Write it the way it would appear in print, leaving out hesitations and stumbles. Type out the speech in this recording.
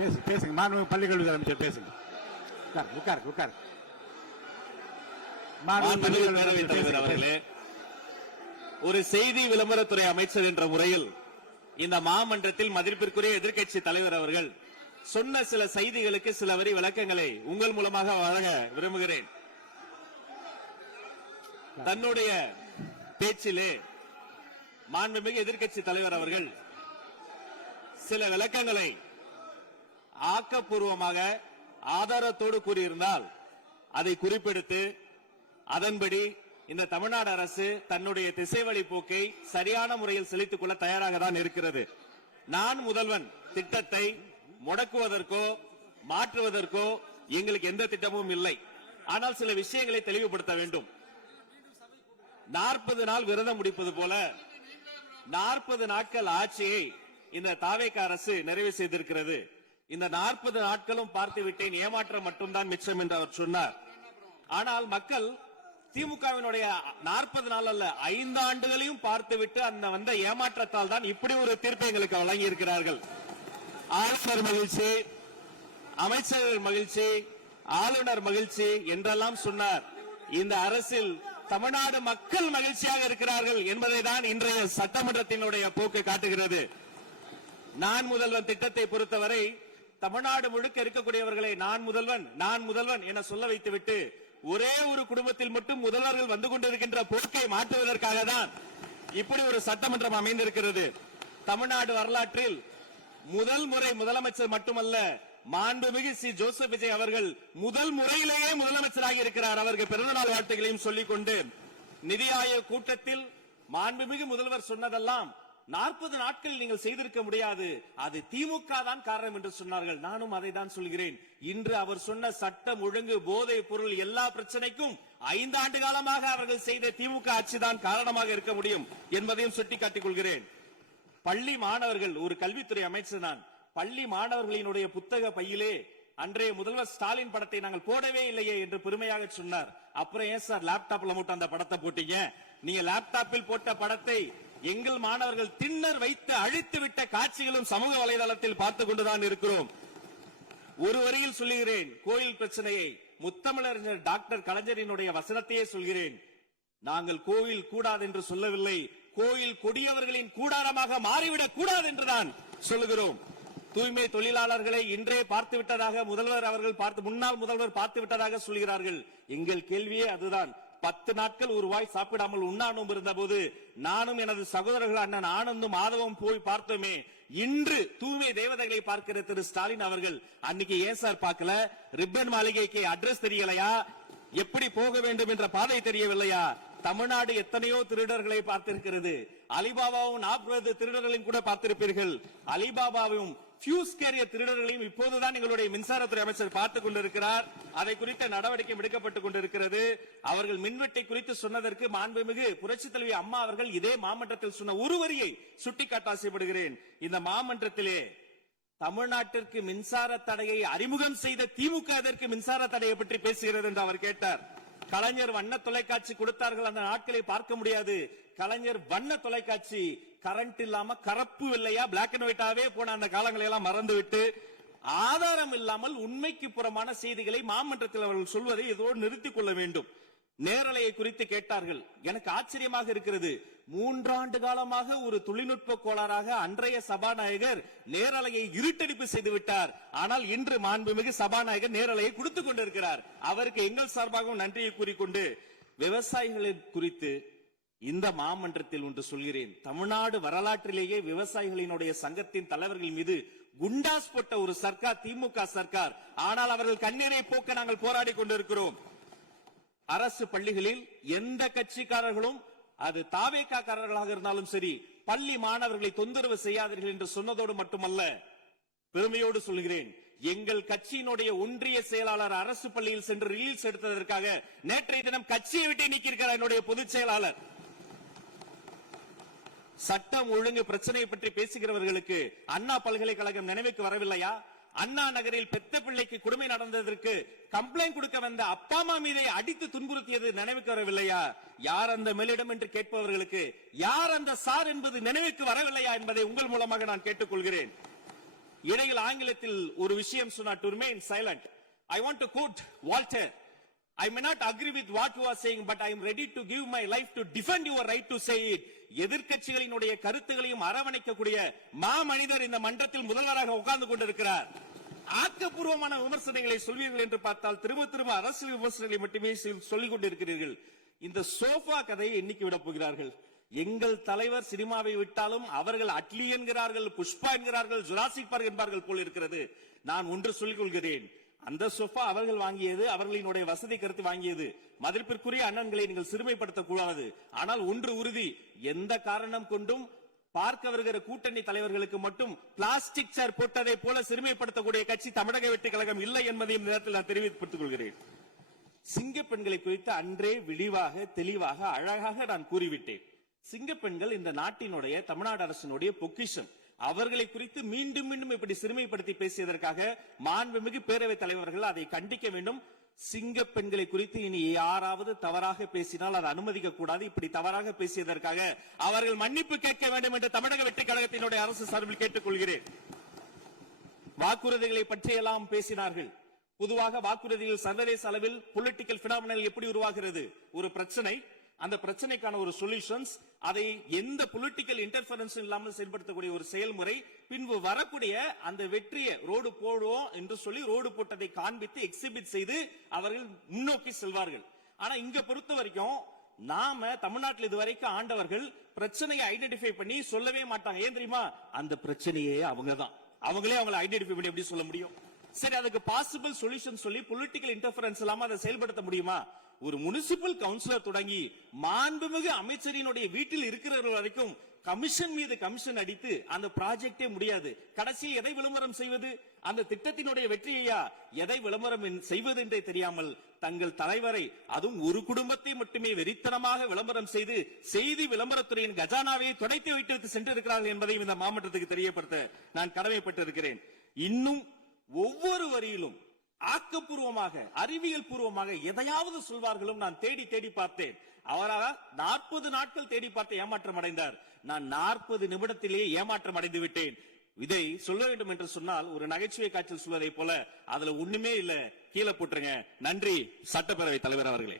பேசுங்க. மாண்பு பள்ளிக்கல்வி அமைச்சர் பேசுங்க. உட்கார். அவர்களே, ஒரு செய்தி விளம்பரத்துறை அமைச்சர் என்ற முறையில் இந்த மாமன்றத்தில் மதிப்பிற்குரிய எதிர்க்கட்சி தலைவர் அவர்கள் சொன்ன சில செய்திகளுக்கு சில வரி விளக்கங்களை உங்கள் மூலமாக வழங்க விரும்புகிறேன். தன்னுடைய பேச்சிலே மாண்புமிகு எதிர்க்கட்சி தலைவர் அவர்கள் சில விளக்கங்களை ஆக்கப்பூர்வமாக ஆதாரத்தோடு கூறியிருந்தால் அதை குறிப்பெடுத்து அதன்படி இந்த தமிழ்நாடு அரசு தன்னுடைய திசைவழி போக்கை சரியான முறையில் செலுத்திக் கொள்ள தயாராக தான் இருக்கிறது. நான் முதல்வன் திட்டத்தை முடக்குவதற்கோ மாற்றுவதற்கோ எங்களுக்கு எந்த திட்டமும் இல்லை. ஆனால் சில விஷயங்களை தெளிவுபடுத்த வேண்டும். 40 நாள் விரதம் முடிப்பது போல 40 நாட்கள் ஆட்சியை இந்த தாவேக அரசு நிறைவு செய்திருக்கிறது. இந்த 40 நாட்களும் பார்த்து விட்டேன், ஏமாற்றம் மட்டும்தான் மிச்சம் என்று அவர் சொன்னார். ஆனால் மக்கள் திமுகவினுடைய 40 நாள் அல்ல 5 ஆண்டுகளையும் பார்த்துவிட்டு அந்த வந்த ஏமாற்றத்தால் தான் இப்படி ஒரு தீர்ப்பை எங்களுக்கு வழங்கி இருக்கிறார்கள். ஆளுநர் மகிழ்ச்சி, அமைச்சர்கள் மகிழ்ச்சி, ஆளுநர் மகிழ்ச்சி என்றெல்லாம் சொன்னார். இந்த அரசில் தமிழ்நாடு மக்கள் மகிழ்ச்சியாக இருக்கிறார்கள் என்பதை தான் இன்றைய சட்டமன்றத்தினுடைய போக்கு காட்டுகிறது. நான் முதல்வன் திட்டத்தை பொறுத்தவரை தமிழ்நாடு முழுக்க இருக்கக்கூடியவர்களை நான் முதல்வன் என சொல்ல வைத்துவிட்டு ஒரே ஒரு குடும்பத்தில் மட்டும் முதல்வர்கள் வந்து கொண்டிருக்கின்ற போக்கை மாற்றுவதற்காக தான் இப்படி ஒரு சட்டமன்றம் அமைந்திருக்கிறது. தமிழ்நாடு வரலாற்றில் முதல் முறை முதலமைச்சர் மட்டுமல்ல, மாண்புமிகு சி ஜோசப் விஜய் அவர்கள் முதல் முறையிலேயே முதலமைச்சராக இருக்கிறார். அவருக்கு பிறந்தநாள் வாழ்த்துக்களையும் சொல்லிக் கொண்டு, நிதி ஆயோக் கூட்டத்தில் மாண்புமிகு முதல்வர் சொன்னதெல்லாம் 40 நாட்கள் நீங்கள் செய்திருக்க முடியாது, அது திமுக தான் காரணம் என்று சொன்னார்கள். நானும் அதை தான் சொல்கிறேன். இன்று அவர் சொன்ன சட்டம் ஒழுங்கு, போதை பொருள் எல்லா பிரச்சனைக்கும் 5 ஆண்டு காலமாக அவர்கள் செய்த திமுக ஆட்சி தான் காரணமாக இருக்க முடியும் என்பதையும் சுட்டிக்காட்டிக் கொள்கிறேன். பள்ளி மாணவர்கள், ஒரு கல்வித்துறை அமைச்சர் நான், பள்ளி மாணவர்களினுடைய புத்தக பையிலே அன்றைய முதல்வர் ஸ்டாலின் படத்தை நாங்கள் போடவே இல்லையே என்று பெருமையாக சொன்னார். அப்புறம் ஏன் சார் லேப்டாப்ல மட்டும் அந்த படத்தை போட்டீங்க? நீங்க லேப்டாப்பில் போட்ட படத்தை எங்கள் மாணவர்கள் திண்ணர் வைத்து அழித்து விட்ட காட்சிகளும் சமூக வலைதளத்தில் பார்த்துக் கொண்டுதான் இருக்கிறோம். ஒரு வரியில் சொல்லுகிறேன், கோயில் பிரச்சனையை முத்தமிழறிஞர் டாக்டர் கலைஞரினுடைய வசனத்தையே சொல்கிறேன். நாங்கள் கோயில் கூடாது என்று சொல்லவில்லை, கோயில் கொடியவர்களின் கூடாரமாக மாறிவிடக் கூடாது என்றுதான் சொல்லுகிறோம். தூய்மை தொழிலாளர்களை இன்றே பார்த்து விட்டதாக முன்னாள் முதல்வர் பார்த்து விட்டதாக சொல்கிறார்கள். எங்கள் கேள்வியே அதுதான். 10 நாட்கள் ஒரு வாய் சாப்பிடாமல் உண்ணாநோம்பு இருந்த போது நானும் எனது சகோதரர்கள் அண்ணன் ஆனந்தும் மாதவம் போய் பார்த்தோமே. இன்று தூய்மை தேவதைகளை பார்க்கிற திரு ஸ்டாலின் அவர்கள் அன்னைக்கு ஏன் சார் பார்க்கல? ரிப்பன் மாளிகைக்கு அட்ரஸ் தெரியலையா? எப்படி போக வேண்டும் என்ற பாதை தெரியவில்லையா? தமிழ்நாடு எத்தனையோ திருடர்களை பார்த்திருக்கிறது. அலிபாபாவும் 40 திருடர்களையும் கூட பார்த்திருப்பீர்கள். அலிபாபாவும் பியூஸ் கேரியர் திருடர்களையும் இப்போதுதான் எங்களுடைய மின்சாரத்துறை அமைச்சர் பார்த்துக் கொண்டிருக்கிறார். அதை குறித்த நடவடிக்கை எடுக்கப்பட்டுக் கொண்டிருக்கிறது. அவர்கள் மின்வெட்டை குறித்து சொன்னதற்கு மாண்புமிகு புரட்சி தலைவி அம்மா அவர்கள் இதே மாமன்றத்தில் சொன்ன ஒரு வரியை சுட்டிக்காட்ட ஆசைப்படுகிறேன். இந்த மாமன்றத்திலே தமிழ்நாட்டிற்கு மின்சார தடையை அறிமுகம் செய்த திமுக அதற்கு மின்சார தடையை பற்றி பேசுகிறது என்று அவர் கேட்டார். கலைஞர் வண்ண தொலைக்காட்சி கொடுத்தார்கள், அந்த நாட்களை பார்க்க முடியாது. கலைஞர் வண்ண தொலைக்காட்சி கரண்ட் இல்லாம கருப்பு வெள்ளையா பிளாக் அண்ட் ஒயிட்டாவே போன அந்த காலங்களை எல்லாம் மறந்துவிட்டு ஆதாரம் இல்லாமல் உண்மைக்கு புறமான செய்திகளை மாமன்றத்தில் அவர்கள் சொல்வதை இதோடு நிறுத்திக் கொள்ள வேண்டும். நேரலையை குறித்து கேட்டார்கள். எனக்கு ஆச்சரியமாக இருக்கிறது. 3 ஆண்டு காலமாக ஒரு தொழில்நுட்ப கோளாறாக அன்றைய சபாநாயகர் நேரலையை இருட்டடிப்பு செய்து விட்டார். ஆனால் இன்று மாண்புமிகு சபாநாயகர் நேரலையை கொடுத்துக் கொண்டிருக்கிறார். அவருக்கு எங்கள் சார்பாகவும் நன்றியை கூறிக்கொண்டு, விவசாயிகளை குறித்து இந்த மாமன்றத்தில் ஒன்று சொல்கிறேன். தமிழ்நாடு வரலாற்றிலேயே விவசாயிகளினுடைய சங்கத்தின் தலைவர்கள் மீது குண்டாஸ் போட்ட ஒரு சர்க்கார் திமுக சர்க்கார். ஆனால் அவர்கள் கண்ணீரை போக்க நாங்கள் போராடி கொண்டிருக்கிறோம். அரசு பள்ளிகளில் எந்த கட்சிக்காரர்களும், அது தாவேகா காரர்களாக இருந்தாலும் சரி, பள்ளி மாணவர்களை தொந்தரவு செய்யாதீர்கள் என்று சொன்னதோடு மட்டுமல்ல, பெருமையோடு சொல்கிறேன், எங்கள் கட்சியினுடைய ஒன்றிய செயலாளர் அரசு பள்ளியில் சென்று ரீல்ஸ் எடுத்ததற்காக நேற்றைய தினம் கட்சியை விட்டு நீக்கியிருக்கிறார் என்னுடைய பொதுச் செயலாளர். சட்டம் ஒழுங்கு பிரச்சனை பற்றி பேசுகிறவர்களுக்கு அண்ணா பல்கலைக்கழகம் நினைவுக்கு வரவில்லையா? அண்ணா நகரில் பெத்த பிள்ளைக்கு கொடுமை நடந்ததற்கு கம்ப்ளைண்ட் கொடுக்க வந்த அப்பா அம்மா மீதை அடித்து துன்புறுத்தியது நினைவுக்கு வரவில்லையா? யார் அந்த மேலிடம் என்று கேட்பவர்களுக்கு யார் அந்த சார் என்பது நினைவுக்கு வரவில்லையா என்பதை உங்கள் மூலமாக நான் கேட்டுக்கொள்கிறேன். இடையில் ஆங்கிலத்தில் ஒரு விஷயம் சொன்னார், to remain silent. I want to quote Walter. I may not agree with what you are saying, but I am ready to give my life to defend your right to say it. எதிர்க்கட்சிகளினுடைய கருத்துகளையும் அரவணைக்கக்கூடிய மாமனிதர் இந்த மன்றத்தில் முதல்வராக உட்கார்ந்து கொண்டிருக்கிறார். ஆக்கப்பூர்வமான விமர்சனங்களை சொல்வீர்கள் என்று பார்த்தால் திரும்ப அரசியல் விமர்சனங்களை மட்டுமே சொல்லிக் கொண்டிருக்கிறீர்கள். இந்த சோஃபா கதையை என்னைக்கு விட போகிறார்கள்? எங்கள் தலைவர் சினிமாவை விட்டாலும் அவர்கள் அட்லி என்கிறார்கள், புஷ்பா என்கிறார்கள், ஜுராசிக் பார்க் என்பார்கள் போல் இருக்கிறது. நான் ஒன்று சொல்லிக் கொள்கிறேன், அந்த சோஃபா அவர்கள் வாங்கியது, அவர்களினுடைய வசதி கருத்து வாங்கியது. மதிப்பிற்குரிய அண்ணன்களை நீங்கள் சிறுமைப்படுத்தக் கூடாது. ஆனால் ஒன்று உறுதி, எந்த காரணம் கொண்டும் பார்க்க வருகிற கூட்டணி தலைவர்களுக்கு மட்டும் பிளாஸ்டிக் சேர் போட்டதை போல சிறுமைப்படுத்தக்கூடிய கட்சி தமிழக வெற்றி கழகம் இல்லை என்பதையும் நேரத்தில் நான் தெரிவித்துக் கொள்கிறேன். சிங்க பெண்களை குறித்து அன்றே விரிவாக தெளிவாக அழகாக நான் கூறிவிட்டேன். சிங்க பெண்கள் இந்த நாட்டினுடைய தமிழ்நாடு அரசினுடைய பொக்கிஷம். அவர்களை குறித்து மீண்டும் மீண்டும் இப்படி சிறுமைப்படுத்தி பேசியதற்காக மாண்புமிகு பேரவைத் தலைவர்கள் அதை கண்டிக்க வேண்டும். சிங்க பெண்களை குறித்து இனி யாராவது தவறாக பேசினால் அதை அனுமதிக்க கூடாது. இப்படி தவறாக பேசியதற்காக அவர்கள் மன்னிப்பு கேட்க வேண்டும் என்று தமிழக வெற்றி கழகத்தினுடைய அரசு சார்பில் கேட்டுக் கொள்கிறேன். வாக்குறுதிகளை பற்றியெல்லாம் பேசினார்கள். பொதுவாக வாக்குறுதிகள் சர்வதேச அளவில் பொலிட்டிக்கல் பினாமினல் எப்படி உருவாகிறது? ஒரு பிரச்சனை, அந்த பிரச்சனைக்கான ஒரு சொல்யூஷன்ஸ், அதை எந்த பொலிட்டிக்கல் இன்டர்ஃபரன்ஸ் இல்லாமல் செயல்படுத்தக்கூடிய ஒரு செயல்முறை, பின்பு வரக்கூடிய அந்த வெற்றியை ரோடு போடுவோம் என்று சொல்லி ரோடு போட்டதை காண்பித்து எக்ஸிபிட் செய்து அவர்கள் முன்னோக்கி செல்வார்கள். ஆனா இங்க பொறுத்த வரைக்கும் நாம தமிழ்நாட்டில் இதுவரைக்கும் ஆண்டவர்கள் பிரச்சனையை ஐடென்டிஃபை பண்ணி சொல்லவே மாட்டாங்க. ஏன் தெரியுமா? அந்த பிரச்சனையே அவங்கதான், அவங்களே அவங்களை ஐடென்டிஃபை பண்ணி எப்படி சொல்ல முடியும்? சரி, அதுக்கு பாசிபிள் சொல்யூஷன் சொல்லி பொலிட்டிக்கல் இன்டர்ஃபரன்ஸ் இல்லாம அதை செயல்படுத்த முடியுமா? ஒரு முனிசிபல் கவுன்சிலர் தொடங்கி மாண்புமிகு அமைச்சரினுடைய வீட்டில் இருக்கிறவர்கள் வரைக்கும் கமிஷன் மீது கமிஷன் அடித்து அந்த ப்ராஜெக்டே முடியாது. கடைசி எதை விளம்பரம் செய்வது? அந்த திட்டத்தினுடைய வெற்றியையா? எதை விளம்பரம் செய்வது என்றே தெரியாமல் தங்கள் தலைவரை, அதுவும் ஒரு குடும்பத்தை மட்டுமே வெறித்தனமாக விளம்பரம் செய்து செய்தி விளம்பரத்துறையின் கஜானாவை துடைத்து வைத்து சென்றிருக்கிறார்கள் என்பதையும் இந்த மாவட்டத்துக்கு தெரியப்படுத்த நான் கடமைப்பட்டிருக்கிறேன். இன்னும் ஒவ்வொரு வரியிலும் ஆக்கப்பூர்வமாக அறிவியல் பூர்வமாக எதையாவது சொல்வார்களும் நான் தேடி தேடி பார்த்தேன். அவராக 40 நாட்கள் தேடி பார்த்து ஏமாற்றம் அடைந்தார். நான் 40 நிமிடத்திலேயே ஏமாற்றம் அடைந்து விட்டேன். இதை சொல்ல வேண்டும் என்று சொன்னால் ஒரு நகைச்சுவை காட்சியில் சொல்வதை போல அதுல ஒண்ணுமே இல்ல, கீழே போட்டுருங்க. நன்றி சட்டப்பேரவை தலைவர் அவர்களே.